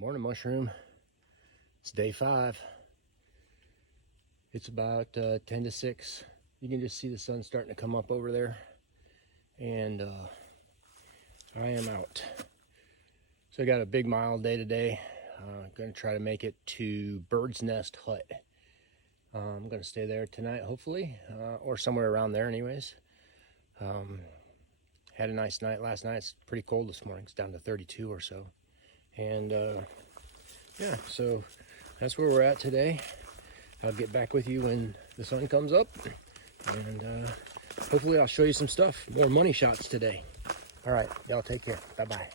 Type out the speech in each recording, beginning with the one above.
Morning, mushroom. It's day 5. It's about 10 to 6. You can just see the sun starting to come up over there. And I am out. So I got a big mile day today. Gonna try to make it to Bird's Nest Hut. I'm gonna stay there tonight, hopefully, or somewhere around there anyways. Had a nice night last night. It's pretty cold this morning. It's down to 32 or so. And yeah, so that's where we're at today. I'll get back with you when the sun comes up, and hopefully I'll show you some stuff, more money shots today. All right, y'all take care. Bye-bye.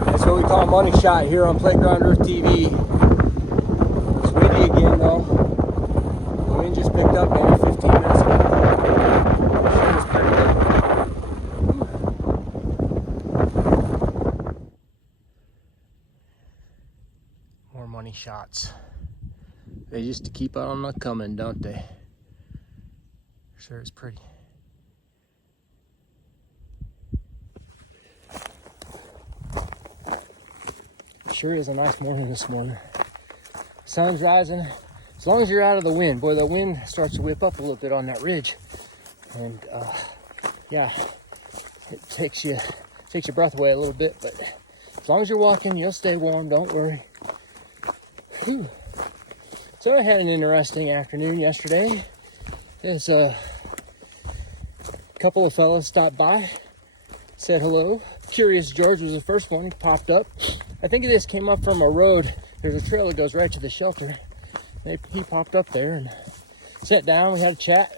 That's what we call money shot here on Playground Earth TV. It's windy again though. The wind just picked up maybe 15 minutes ago. It was pretty good. More money shots. They just keep on coming, don't they? Sure is pretty. Sure is a nice morning this morning. Sun's rising. As long as you're out of the wind. Boy, the wind starts to whip up a little bit on that ridge. And yeah, it takes your breath away a little bit, but as long as you're walking, you'll stay warm, don't worry. Whew. So I had an interesting afternoon yesterday. There's a couple of fellas stopped by, said hello. Curious George was the first one, popped up. I think he just came up from a road. There's a trail that goes right to the shelter. He popped up there and sat down. We had a chat.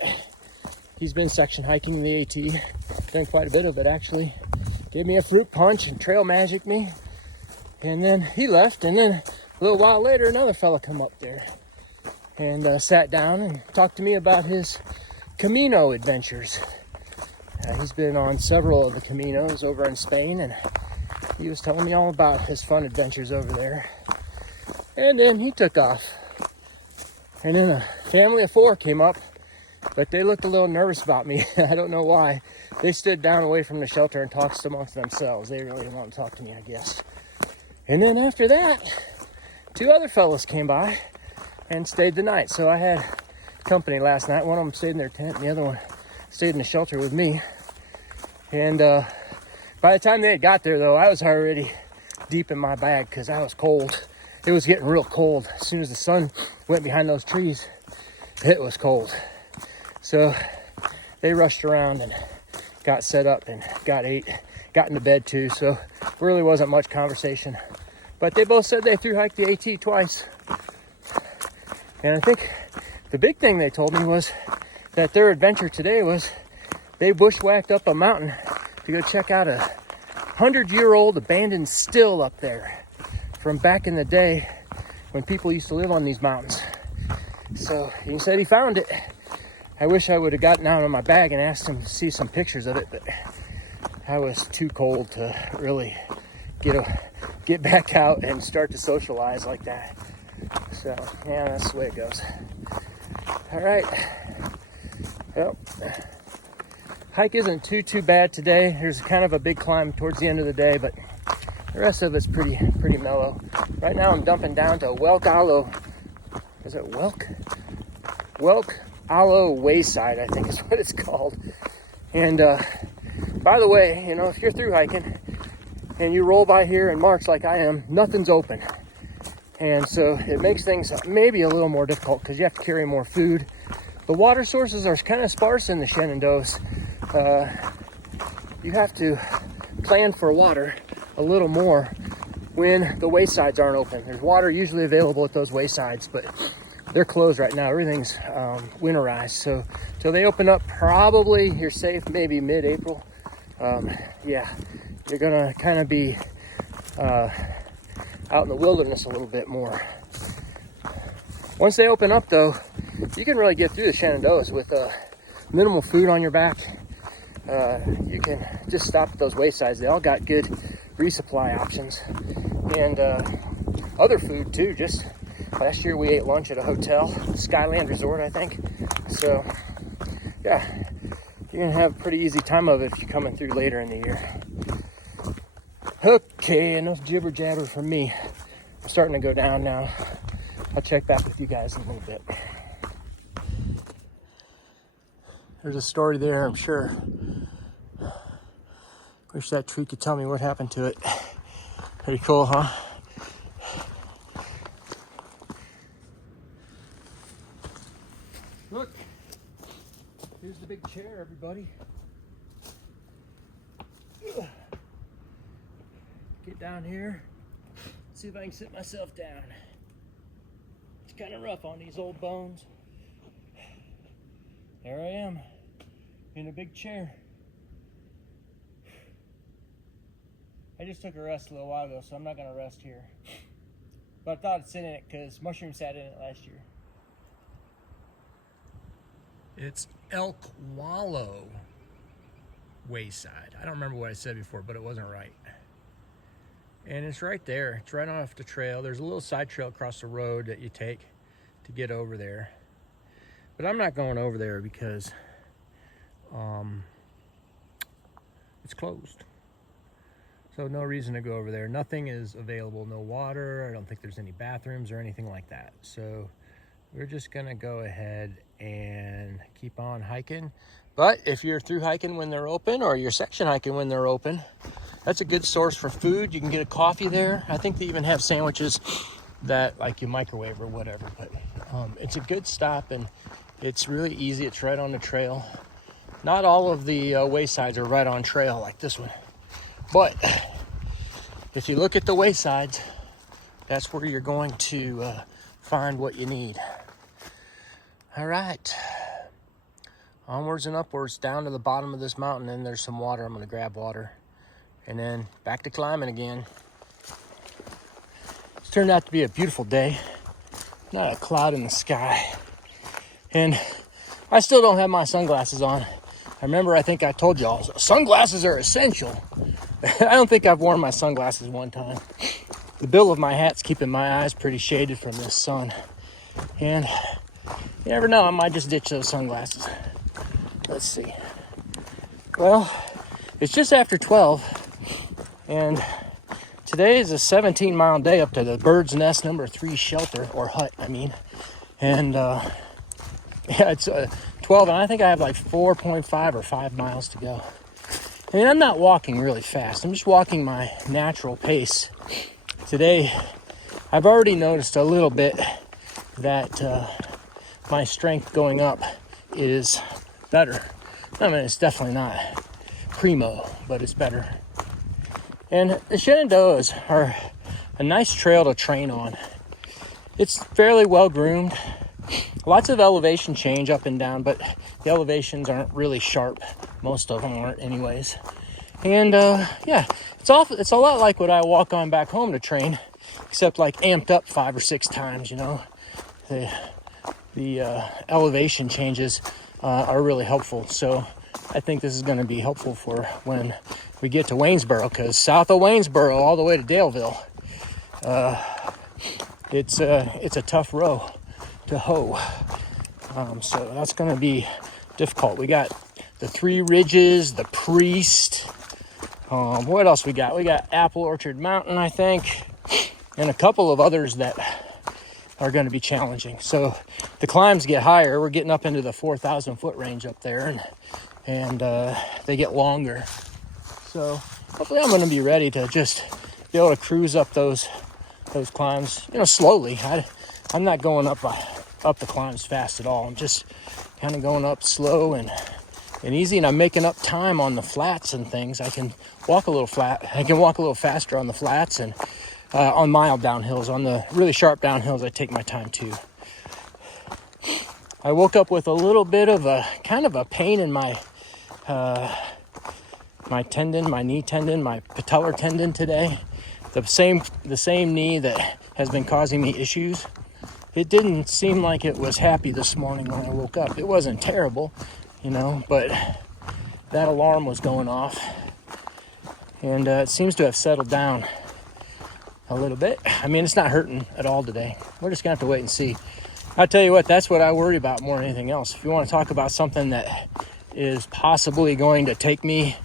He's been section hiking the AT. Done quite a bit of it, actually. Gave me a fruit punch and trail magicked me. And then he left. And then a little while later, another fella come up there and sat down and talked to me about his Camino adventures. He's been on several of the Caminos over in Spain, and he was telling me all about his fun adventures over there. And then he took off. And then a family of 4 came up, but they looked a little nervous about me. I don't know why. They stood down away from the shelter and talked amongst themselves. They really didn't want to talk to me, I guess. And then after that, 2 other fellas came by and stayed the night. So I had company last night. One of them stayed in their tent, and the other one stayed in the shelter with me. And by the time they had got there, though, I was already deep in my bag because I was cold. It was getting real cold. As soon as the sun went behind those trees, it was cold. So they rushed around and got set up and got into bed too. So really wasn't much conversation. But they both said they thru-hiked the AT twice. And I think the big thing they told me was that their adventure today was they bushwhacked up a mountain to go check out a 100-year-old abandoned still up there from back in the day when people used to live on these mountains. So he said he found it. I wish I would have gotten out of my bag and asked him to see some pictures of it, but I was too cold to really get back out and start to socialize like that. So yeah, that's the way it goes. All right. Well, hike isn't too bad today. There's kind of a big climb towards the end of the day, but the rest of it's pretty mellow. Right now I'm dumping down to Welk Aloe Wayside, I think is what it's called. And by the way, you know, if you're through hiking and you roll by here in March like I am, nothing's open. And so it makes things maybe a little more difficult because you have to carry more food. The water sources are kind of sparse in the Shenandoahs. You have to plan for water a little more when the waysides aren't open. There's water usually available at those waysides, but they're closed right now. Everything's winterized. So till they open up, probably you're safe, maybe mid-April. Yeah, you're gonna kind of be out in the wilderness a little bit more. Once they open up though, you can really get through the Shenandoahs with minimal food on your back. You can just stop at those waysides. They all got good resupply options, and other food too. Just last year we ate lunch at a hotel, Skyland Resort, I think. So yeah, you're gonna have a pretty easy time of it if you're coming through later in the year. Okay, enough jibber jabber from me. I'm starting to go down now. I'll check back with you guys in a little bit. There's a story there, I'm sure. Wish that tree could tell me what happened to it. Pretty cool, huh? Look, here's the big chair, everybody. Get down here, see if I can sit myself down. It's kind of rough on these old bones. There I am, in a big chair. I just took a rest a little while ago, so I'm not gonna rest here. But I thought I'd sit in it because Mushroom sat in it last year. It's Elk Wallow Wayside. I don't remember what I said before, but it wasn't right. And it's right there. It's right off the trail. There's a little side trail across the road that you take to get over there. But I'm not going over there because it's closed. So no reason to go over there. Nothing is available, no water. I don't think there's any bathrooms or anything like that. So we're just gonna go ahead and keep on hiking. But if you're through hiking when they're open, or you're section hiking when they're open, that's a good source for food. You can get a coffee there. I think they even have sandwiches that like you microwave or whatever. But it's a good stop, and it's really easy. It's right on the trail. Not all of the waysides are right on trail like this one. But if you look at the waysides, that's where you're going to find what you need. All right. Onwards and upwards down to the bottom of this mountain, and there's some water. I'm going to grab water. And then back to climbing again. It's turned out to be a beautiful day. Not a cloud in the sky. And I still don't have my sunglasses on. I remember, I think I told y'all, sunglasses are essential. I don't think I've worn my sunglasses one time. The bill of my hat's keeping my eyes pretty shaded from this sun. And you never know, I might just ditch those sunglasses. Let's see. Well, it's just after 12, and today is a 17-mile day up to the Bird's Nest number 3 shelter, or hut, I mean. And yeah, it's 12, and I think I have like 4.5 or 5 miles to go. I mean, I'm not walking really fast. I'm just walking my natural pace. Today, I've already noticed a little bit that my strength going up is better. I mean, it's definitely not primo, but it's better. And the Shenandoahs are a nice trail to train on. It's fairly well groomed. Lots of elevation change up and down, but the elevations aren't really sharp. Most of them aren't anyways. And yeah, it's a lot like what I walk on back home to train, except like amped up 5 or 6 times, you know. The elevation changes are really helpful. So I think this is going to be helpful for when we get to Waynesboro, because south of Waynesboro all the way to Daleville, it's a tough row to hoe. So that's going to be difficult. We got the 3 Ridges, the Priest. What else we got? We got Apple Orchard Mountain, I think, and a couple of others that are going to be challenging. So the climbs get higher. We're getting up into the 4,000 foot range up there, and they get longer. So hopefully I'm going to be ready to just be able to cruise up those climbs, you know, slowly. I'm not going up the climbs fast at all. I'm just kind of going up slow and easy, and I'm making up time on the flats and things. I can walk a little faster on the flats, and on mild downhills. On the really sharp downhills, I take my time too. I woke up with a little bit of a kind of a pain in my knee tendon, my patellar tendon today. The same knee that has been causing me issues. it didn't seem like it was happy this morning when I woke up. It wasn't terrible, you know, but that alarm was going off. And it seems to have settled down a little bit. I mean, it's not hurting at all today. We're just gonna have to wait and see. I'll tell you what, that's what I worry about more than anything else. If you want to talk about something that is possibly going to take me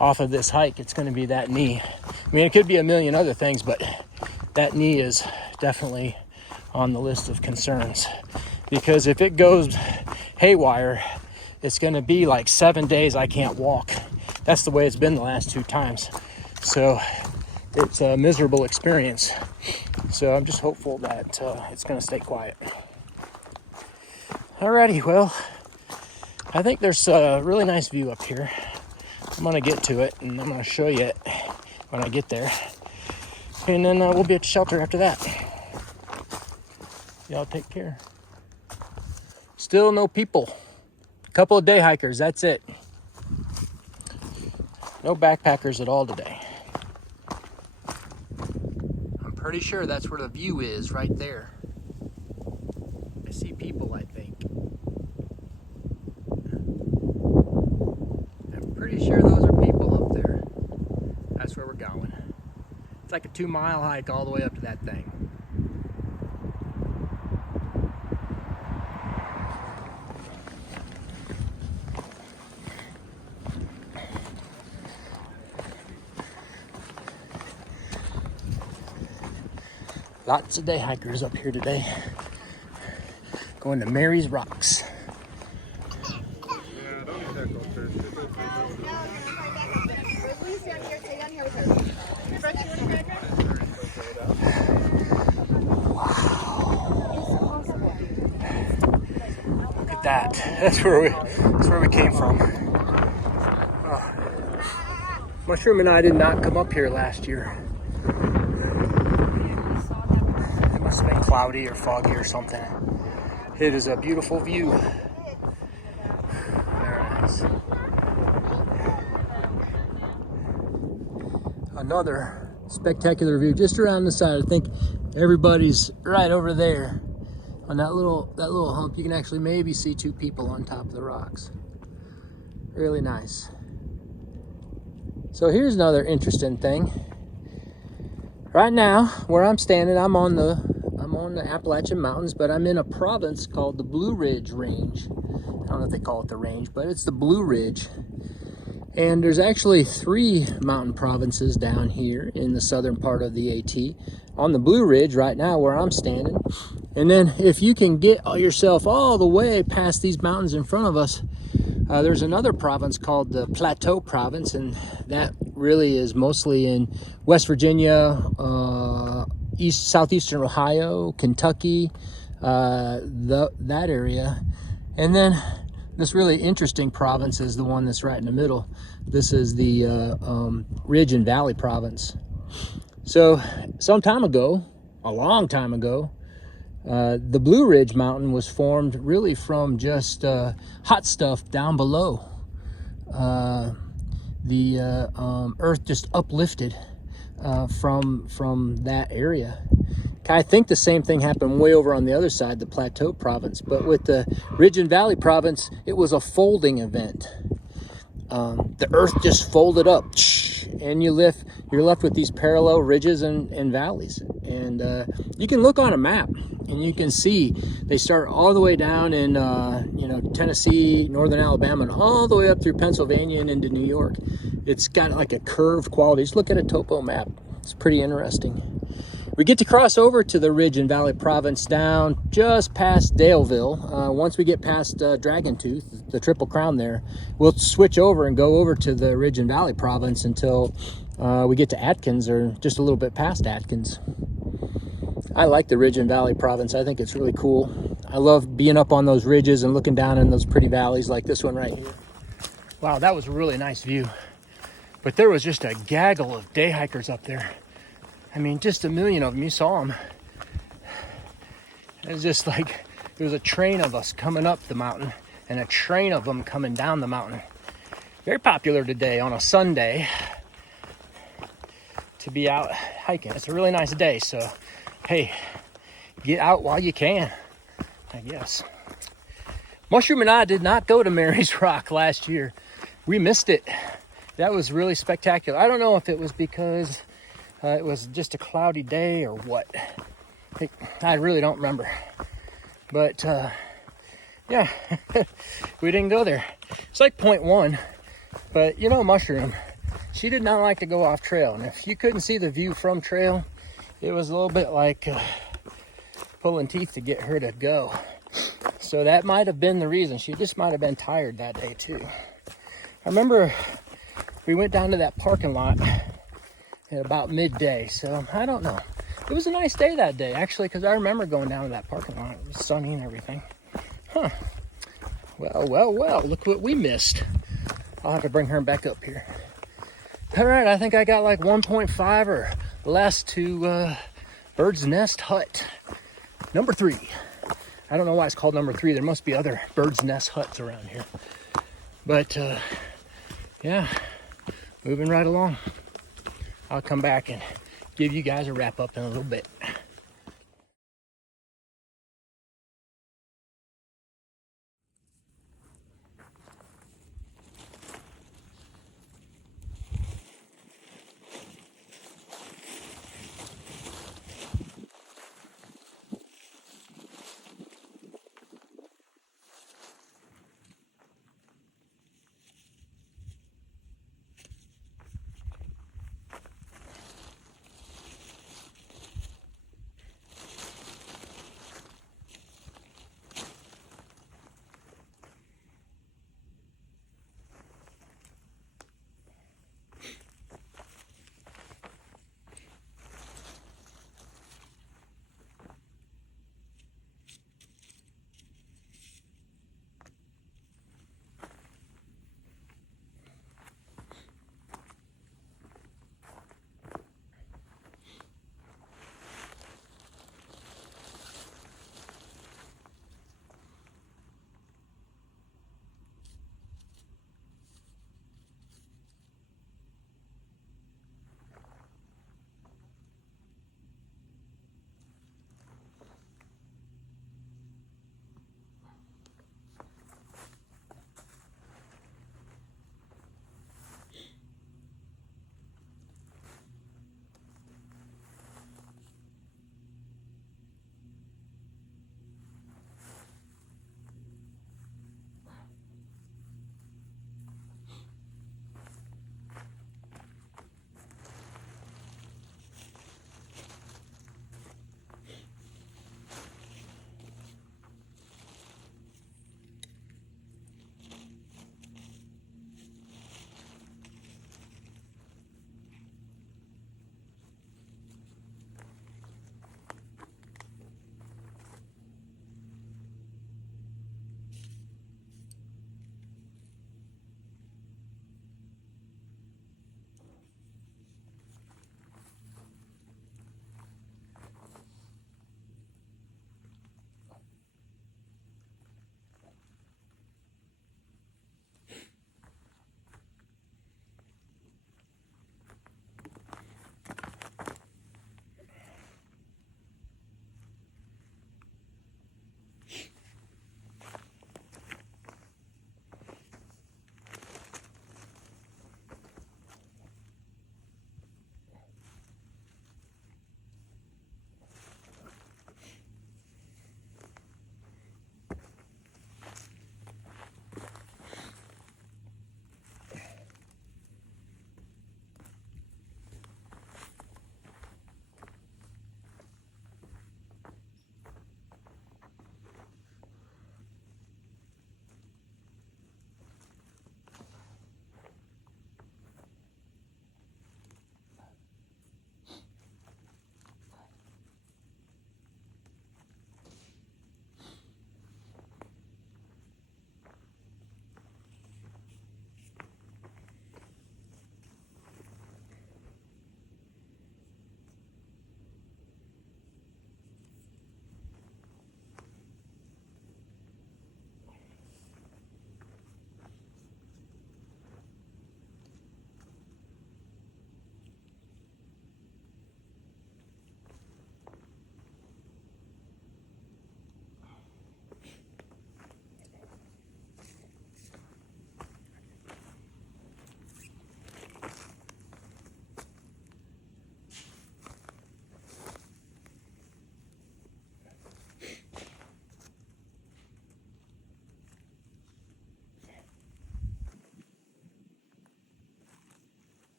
off of this hike, it's going to be that knee. I mean, it could be a million other things, but that knee is definitely on the list of concerns. Because if it goes haywire, it's going to be like 7 days I can't walk. That's the way it's been the last 2 times. So it's a miserable experience. So I'm just hopeful that it's going to stay quiet. Alrighty, well, I think there's a really nice view up here. I'm going to get to it, and I'm going to show you it when I get there. And then we'll be at the shelter after that. Y'all take care. Still no people. A couple of day hikers, that's it. No backpackers at all today. I'm pretty sure that's where the view is, right there. I see people, I think. I'm pretty sure those are people up there. That's where we're going. It's like a 2-mile hike all the way up to that thing. Lots of day hikers up here today. Going to Mary's Rocks. Look at that. That's where we came from. Mushroom and I did not come up here last year. It must have been cloudy or foggy or something. It is a beautiful view. Very nice. Another spectacular view just around the side. I think everybody's right over there on that little hump. You can actually maybe see 2 people on top of the rocks. Really nice. So here's another interesting thing. Right now, where I'm standing, I'm on the Appalachian Mountains, but I'm in a province called the Blue Ridge Range. I don't know if they call it the range, but it's the Blue Ridge. And there's actually 3 mountain provinces down here in the southern part of the AT on the Blue Ridge right now where I'm standing. And then if you can get yourself all the way past these mountains in front of us, there's another province called the Plateau Province, and that really is mostly in West Virginia, southeastern Ohio, Kentucky, that area. And then this really interesting province is the one that's right in the middle. This is the Ridge and Valley Province. So some time ago, a long time ago, the Blue Ridge Mountain was formed really from just hot stuff down below. The earth just uplifted from that area. I think the same thing happened way over on the other side, the Plateau Province. But with the Ridge and Valley Province, it was a folding event. The earth just folded up, and you're left with these parallel ridges and valleys. And you can look on a map, and you can see they start all the way down in Tennessee, northern Alabama, and all the way up through Pennsylvania and into New York. It's got like a curved quality. Just look at a topo map. It's pretty interesting. We get to cross over to the Ridge and Valley Province down just past Daleville. Once we get past Dragon Tooth, the Triple Crown there, we'll switch over and go over to the Ridge and Valley Province until we get to Atkins, or just a little bit past Atkins. I like the Ridge and Valley Province. I think it's really cool. I love being up on those ridges and looking down in those pretty valleys like this one right here. Wow, that was a really nice view. But there was just a gaggle of day hikers up there. I mean, just a million of them. You saw them. It was just like there was a train of us coming up the mountain and a train of them coming down the mountain. Very popular today on a Sunday to be out hiking. It's a really nice day. So, hey, get out while you can, I guess. Mushroom and I did not go to Mary's Rock last year. We missed it. That was really spectacular. I don't know if it was because it was just a cloudy day or what. I really don't remember. But yeah, we didn't go there. It's like point one. But you know, Mushroom, she did not like to go off trail. And if you couldn't see the view from trail, it was a little bit like pulling teeth to get her to go. So that might have been the reason. She just might have been tired that day too. I remember we went down to that parking lot at about midday. So I don't know. It was a nice day that day, actually, because I remember going down to that parking lot. It was sunny and everything. Huh. Well, look what we missed. I'll have to bring her back up here. All right, I think I got like 1.5 or less to Bird's Nest Hut. Number 3. I don't know why it's called number 3. There must be other Bird's Nest huts around here. But yeah, moving right along. I'll come back and give you guys a wrap up in a little bit.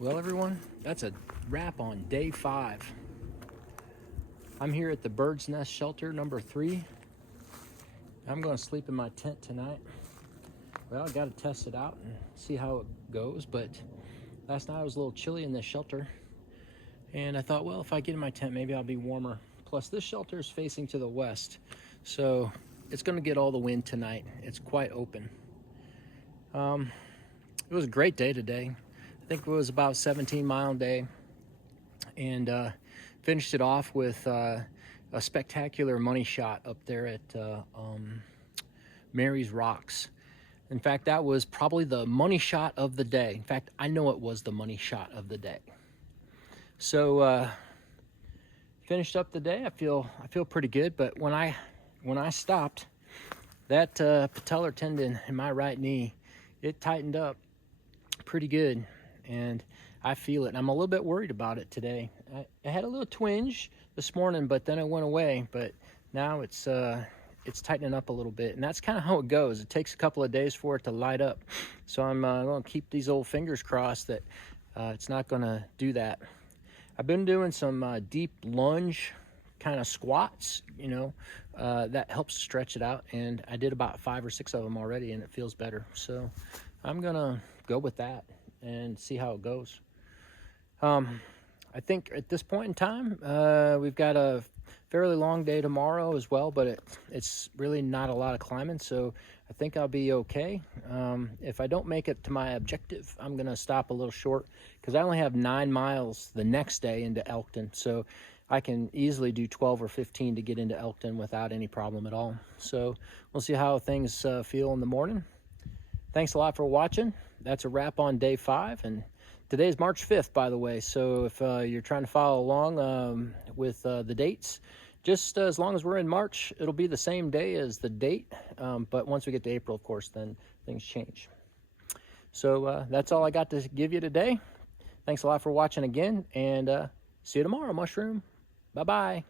Well, everyone, that's a wrap on day 5. I'm here at the Bird's Nest Shelter number 3. I'm going to sleep in my tent tonight. Well, I got to test it out and see how it goes, but last night I was a little chilly in this shelter, and I thought, well, if I get in my tent, maybe I'll be warmer. Plus, this shelter is facing to the west, so it's going to get all the wind tonight. It's quite open. It was a great day today. I think it was about 17-mile day, and finished it off with a spectacular money shot up there at Mary's Rocks. In fact, that was probably the money shot of the day. In fact, I know it was the money shot of the day. So finished up the day. I feel pretty good, but when I stopped, that patellar tendon in my right knee, it tightened up pretty good, and I feel it. I'm a little bit worried about it today. I had a little twinge this morning, but then it went away. But now it's tightening up a little bit, and that's kind of how it goes. It takes a couple of days for it to light up. So I'm going to keep these old fingers crossed that it's not going to do that. I've been doing some deep lunge kind of squats, that helps stretch it out, and I did about 5 or 6 of them already, and it feels better. So I'm gonna go with that and see how it goes. I think at this point in time, we've got a fairly long day tomorrow as well, but it's really not a lot of climbing, so I think I'll be okay. If I don't make it to my objective, I'm gonna stop a little short, because I only have 9 miles the next day into Elkton, so I can easily do 12 or 15 to get into Elkton without any problem at all. So we'll see how things feel in the morning. Thanks a lot for watching. That's a wrap on day 5, and today's March 5th, by the way. So if you're trying to follow along with the dates, just as long as we're in March, it'll be the same day as the date. But once we get to April, of course, then things change. So that's all I got to give you today. Thanks a lot for watching again, and see you tomorrow, Mushroom. Bye-bye.